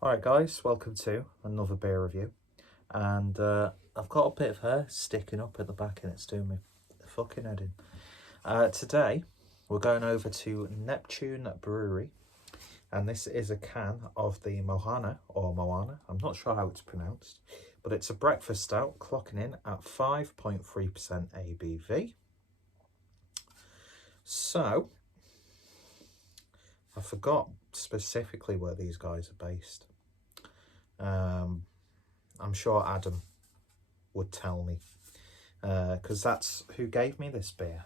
Alright guys, welcome to another beer review, and I've got a bit of hair sticking up at the back and it's doing me fucking head in. Today we're going over to Neptune Brewery, and this is a can of the Mohana, or Moana, I'm not sure how it's pronounced, but it's a breakfast stout clocking in at 5.3% ABV. So, I forgot specifically where these guys are based. I'm sure Adam would tell me, because that's who gave me this beer.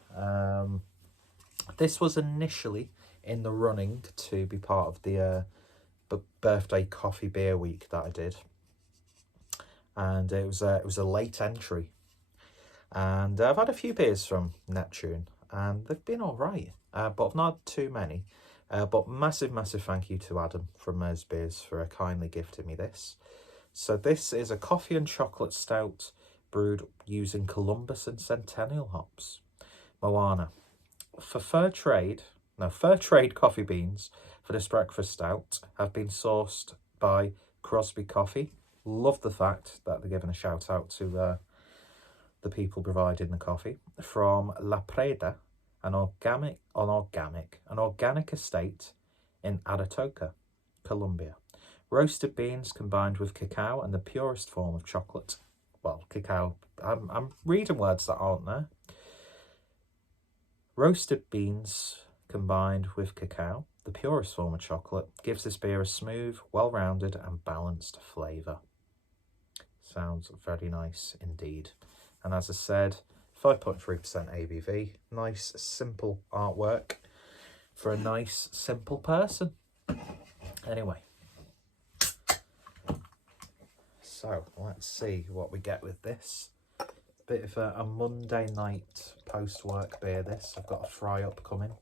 This was initially in the running to be part of the birthday coffee beer week that I did, and it was a late entry. And I've had a few beers from Neptune, and they've been all right, but I've not had too many. But massive thank you to Adam from Mers Beers for kindly gifting me this. So this is a coffee and chocolate stout brewed using Columbus and Centennial hops. Mohana. For fair trade coffee beans for this breakfast stout have been sourced by Crosby Coffee. Love the fact that they're giving a shout out to the people providing the coffee. From La Preda, an organic estate in Aratoca, Colombia. Roasted beans combined with cacao and the purest form of chocolate. Well, cacao, I'm reading words that aren't there. Roasted beans combined with cacao, the purest form of chocolate, gives this beer a smooth, well-rounded and balanced flavour. Sounds very nice indeed. And as I said, 5.3% ABV. Nice, simple artwork for a nice, simple person. Anyway. So, let's see what we get with this. Bit of a Monday night post-work beer, this. I've got a fry-up coming,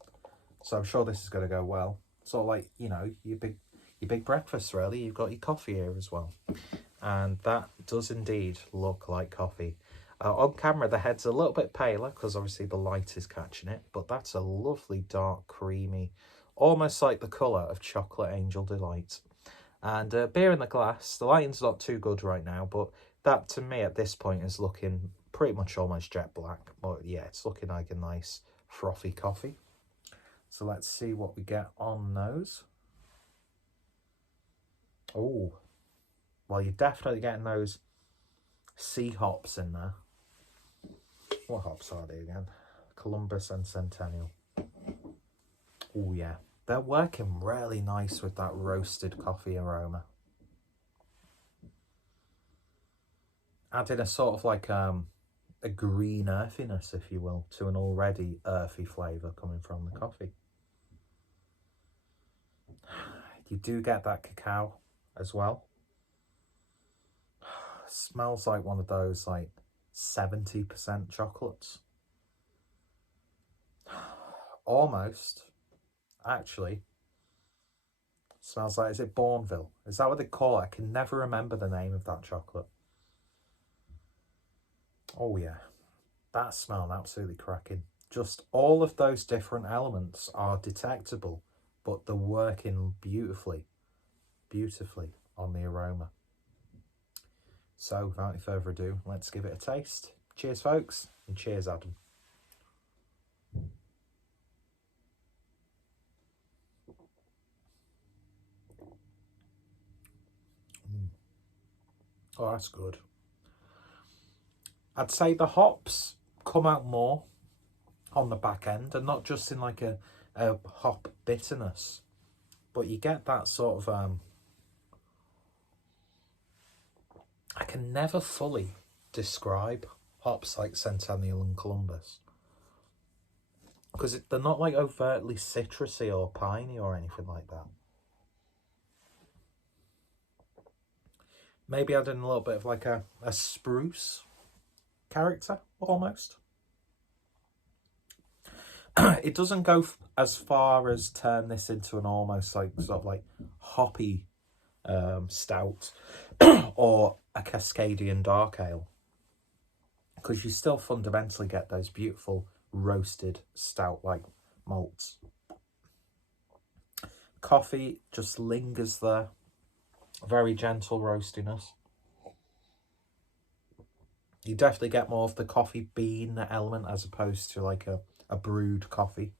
so I'm sure this is going to go well. Sort of like, you know, your big breakfast, really. You've got your coffee here as well. And that does indeed look like coffee. On camera, the head's a little bit paler, because obviously the light is catching it. But that's a lovely, dark, creamy, almost like the colour of Chocolate Angel Delight. And beer in the glass, the lighting's not too good right now, but that to me at this point is looking pretty much almost jet black. But yeah, it's looking like a nice frothy coffee. So let's see what we get on those. Oh, well, you're definitely getting those sea hops in there. What hops are they again? Columbus and Centennial. Oh yeah. They're working really nice with that roasted coffee aroma. Adding a sort of like a green earthiness, if you will, to an already earthy flavour coming from the coffee. You do get that cacao as well. Smells like one of those like 70% chocolates. Almost. Actually, smells like, is it Bourneville? Is that what they call it? I can never remember the name of that chocolate. Oh yeah, that smelled absolutely cracking. Just all of those different elements are detectable, but they're working beautifully on the aroma. So without any further ado, let's give it a taste. Cheers folks, and cheers Adam. Oh, that's good. I'd say the hops come out more on the back end, and not just in like a hop bitterness, but you get that sort of I can never fully describe hops like Centennial and Columbus, because they're not like overtly citrusy or piney or anything like that. Maybe adding a little bit of like a spruce character, almost. It doesn't go as far as turn this into an almost like sort of like hoppy stout or a Cascadian dark ale, because you still fundamentally get those beautiful roasted stout like malts. Coffee just lingers there. Very gentle roastiness. You definitely get more of the coffee bean element as opposed to like a brewed coffee.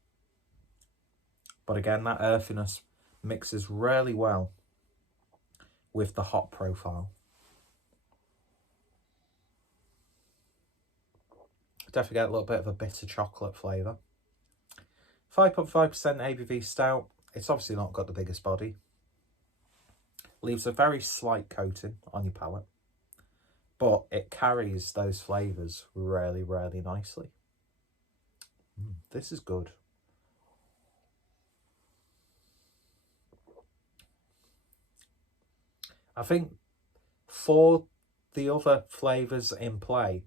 But again, that earthiness mixes really well with the hop profile. Definitely get a little bit of a bitter chocolate flavour. 5.5% ABV stout. It's obviously not got the biggest body. Leaves a very slight coating on your palate. But it carries those flavours really, really nicely. This is good. I think for the other flavours in play,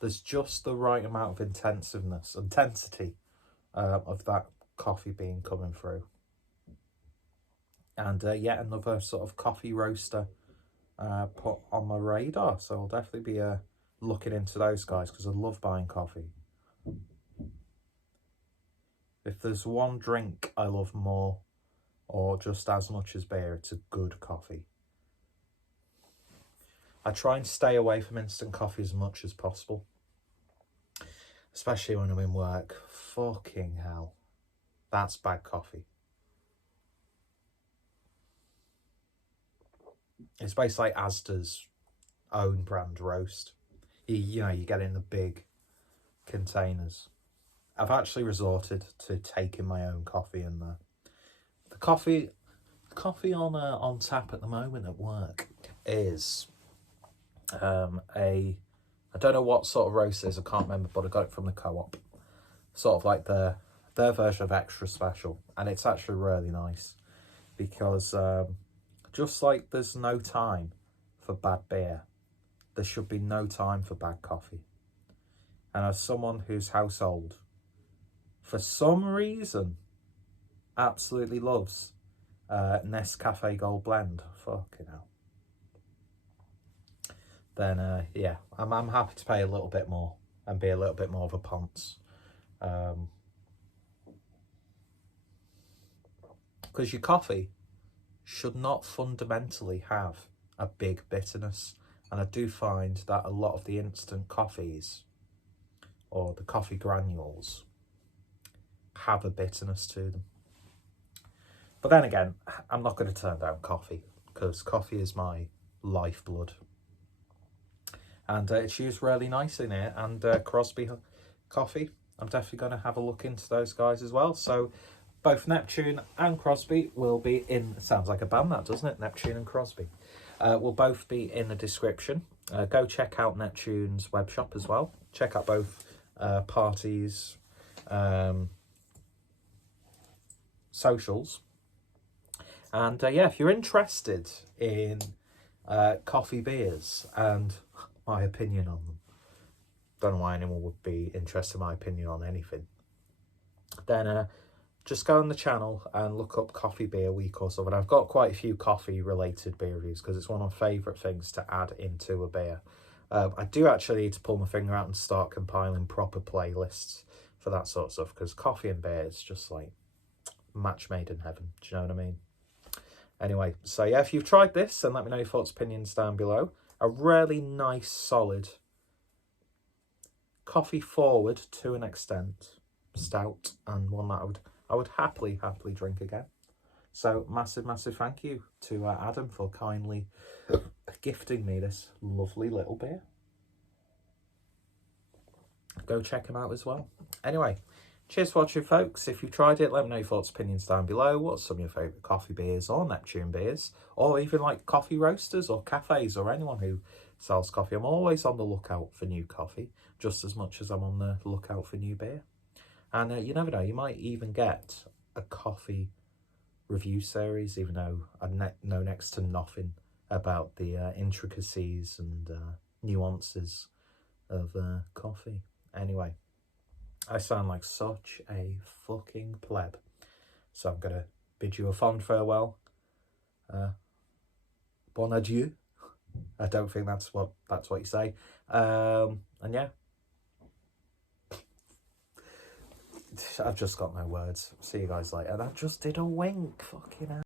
there's just the right amount of intensity of that coffee bean coming through. And yet another sort of coffee roaster put on my radar. So I'll definitely be looking into those guys because I love buying coffee. If there's one drink I love more or just as much as beer, it's a good coffee. I try and stay away from instant coffee as much as possible. Especially when I'm in work. Fucking hell. That's bad coffee. It's basically like Asda's own brand roast. You know, you get in the big containers. I've actually resorted to taking my own coffee in there. The coffee on tap at the moment at work is I don't know what sort of roast it is, I can't remember, but I got it from the Co-op. Sort of like their version of extra special, and it's actually really nice because just like there's no time for bad beer, there should be no time for bad coffee. And as someone whose household, for some reason, absolutely loves Nescafe Gold Blend, fucking hell, then yeah, I'm happy to pay a little bit more and be a little bit more of a ponce. Because your coffee should not fundamentally have a big bitterness. And I do find that a lot of the instant coffees or the coffee granules have a bitterness to them. But then again, I'm not going to turn down coffee because coffee is my lifeblood. And it's used really nice in here. And Crosby Coffee, I'm definitely going to have a look into those guys as well. So both Neptune and Crosby will be in, sounds like a band that, doesn't it? Neptune and Crosby. Will both be in the description. Go check out Neptune's webshop as well. Check out both parties' socials. And yeah, if you're interested in coffee beers and my opinion on them, don't know why anyone would be interested in my opinion on anything, then just go on the channel and look up Coffee Beer Week or something. I've got quite a few coffee related beer reviews because it's one of my favourite things to add into a beer. I do actually need to pull my finger out and start compiling proper playlists for that sort of stuff because coffee and beer is just like match made in heaven. Do you know what I mean? Anyway, so yeah, if you've tried this, then let me know your thoughts, opinions down below. A really nice, solid, coffee forward to an extent stout, and one that I would happily drink again. So massive thank you to Adam for kindly gifting me this lovely little beer. Go check him out as well. Anyway, cheers for watching, folks. If you've tried it, let me know your thoughts, opinions down below. What's some of your favourite coffee beers or Neptune beers, or even like coffee roasters or cafes or anyone who sells coffee. I'm always on the lookout for new coffee, just as much as I'm on the lookout for new beer. And you never know, you might even get a coffee review series, even though I know next to nothing about the intricacies and nuances of coffee. Anyway, I sound like such a fucking pleb. So I'm going to bid you a fond farewell. Bon adieu. I don't think that's what you say. And yeah. I've just got no words. See you guys later. And I just did a wink. Fucking hell.